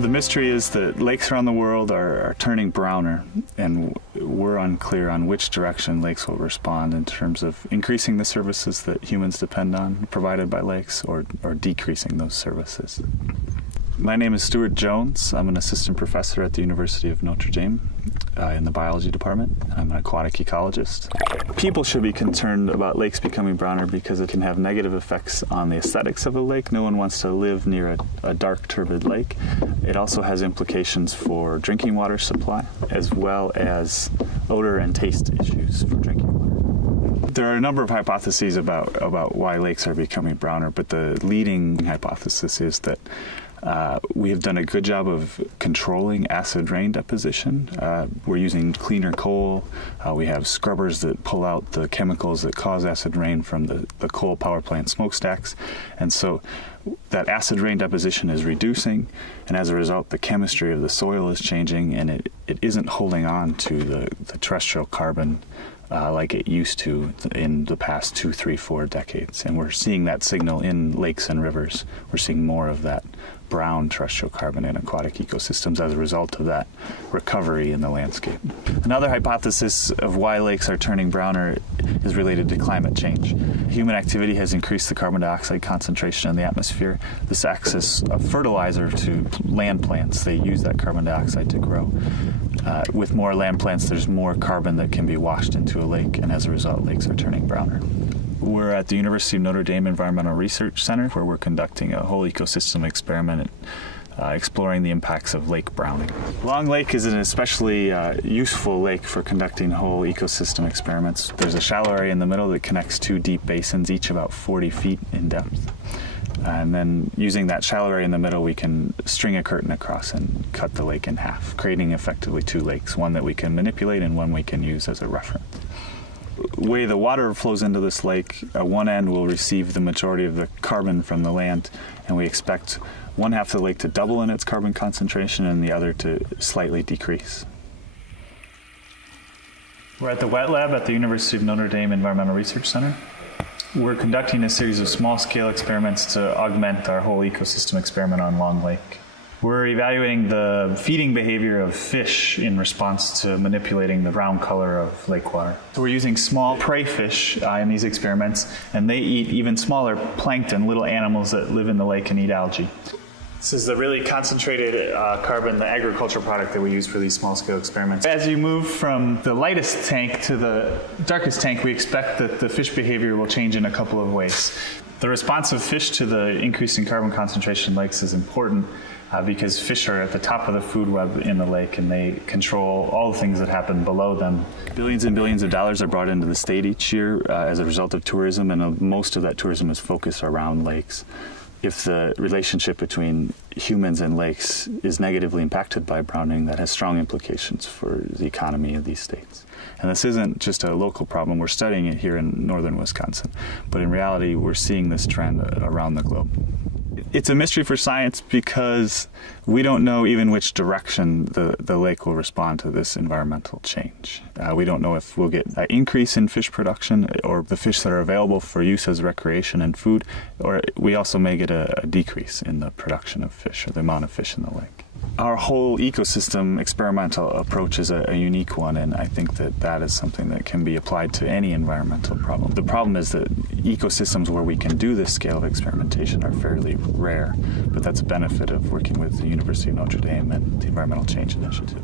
The mystery is that lakes around the world are turning browner, and we're unclear on which direction lakes will respond in terms of increasing the services that humans depend on provided by lakes or decreasing those services. My name is Stuart Jones. I'm an assistant professor at the University of Notre Dame in the biology department. I'm an aquatic ecologist. People should be concerned about lakes becoming browner because it can have negative effects on the aesthetics of a lake. No one wants to live near a dark, turbid lake. It also has implications for drinking water supply, as well as odor and taste issues for drinking water. There are a number of hypotheses about why lakes are becoming browner, but the leading hypothesis is that we have done a good job of controlling acid rain deposition. We're using cleaner coal. We have scrubbers that pull out the chemicals that cause acid rain from the coal power plant smokestacks. And so that acid rain deposition is reducing, and as a result the chemistry of the soil is changing, and it isn't holding on to the terrestrial carbon like it used to in the past 2, 3, 4 decades. And we're seeing that signal in lakes and rivers. We're seeing more of that brown terrestrial carbon in aquatic ecosystems as a result of that recovery in the landscape. Another hypothesis of why lakes are turning browner is related to climate change. Human activity has increased the carbon dioxide concentration in the atmosphere. This acts as a fertilizer to land plants. They use that carbon dioxide to grow. With more land plants, there's more carbon that can be washed into a lake, and as a result, lakes are turning browner. We're at the University of Notre Dame Environmental Research Center, where we're conducting a whole ecosystem experiment exploring the impacts of lake browning. Long Lake is an especially useful lake for conducting whole ecosystem experiments. There's a shallow area in the middle that connects 2 deep basins, each about 40 feet in depth. And then using that shallow area in the middle, we can string a curtain across and cut the lake in half, creating effectively 2 lakes, one that we can manipulate and one we can use as a reference. The way the water flows into this lake, one end will receive the majority of the carbon from the land, and we expect one half of the lake to double in its carbon concentration and the other to slightly decrease. We're at the wet lab at the University of Notre Dame Environmental Research Center. We're conducting a series of small-scale experiments to augment our whole ecosystem experiment on Long Lake. We're evaluating the feeding behavior of fish in response to manipulating the brown color of lake water. So we're using small prey fish in these experiments, and they eat even smaller plankton, little animals that live in the lake and eat algae. This is the really concentrated carbon, the agricultural product that we use for these small-scale experiments. As you move from the lightest tank to the darkest tank, we expect that the fish behavior will change in a couple of ways. The response of fish to the increase in carbon concentration in lakes is important because fish are at the top of the food web in the lake, and they control all the things that happen below them. Billions and billions of dollars are brought into the state each year as a result of tourism, and most of that tourism is focused around lakes. If the relationship between humans and lakes is negatively impacted by browning, that has strong implications for the economy of these states. And this isn't just a local problem. We're studying it here in northern Wisconsin, but in reality, we're seeing this trend around the globe. It's a mystery for science because we don't know even which direction the lake will respond to this environmental change. We don't know if we'll get an increase in fish production or the fish that are available for use as recreation and food, or we also may get a decrease in the production of fish or the amount of fish in the lake. Our whole ecosystem experimental approach is a unique one, and I think that is something that can be applied to any environmental problem. The problem is that ecosystems where we can do this scale of experimentation are fairly rare, but that's a benefit of working with the University of Notre Dame and the Environmental Change Initiative.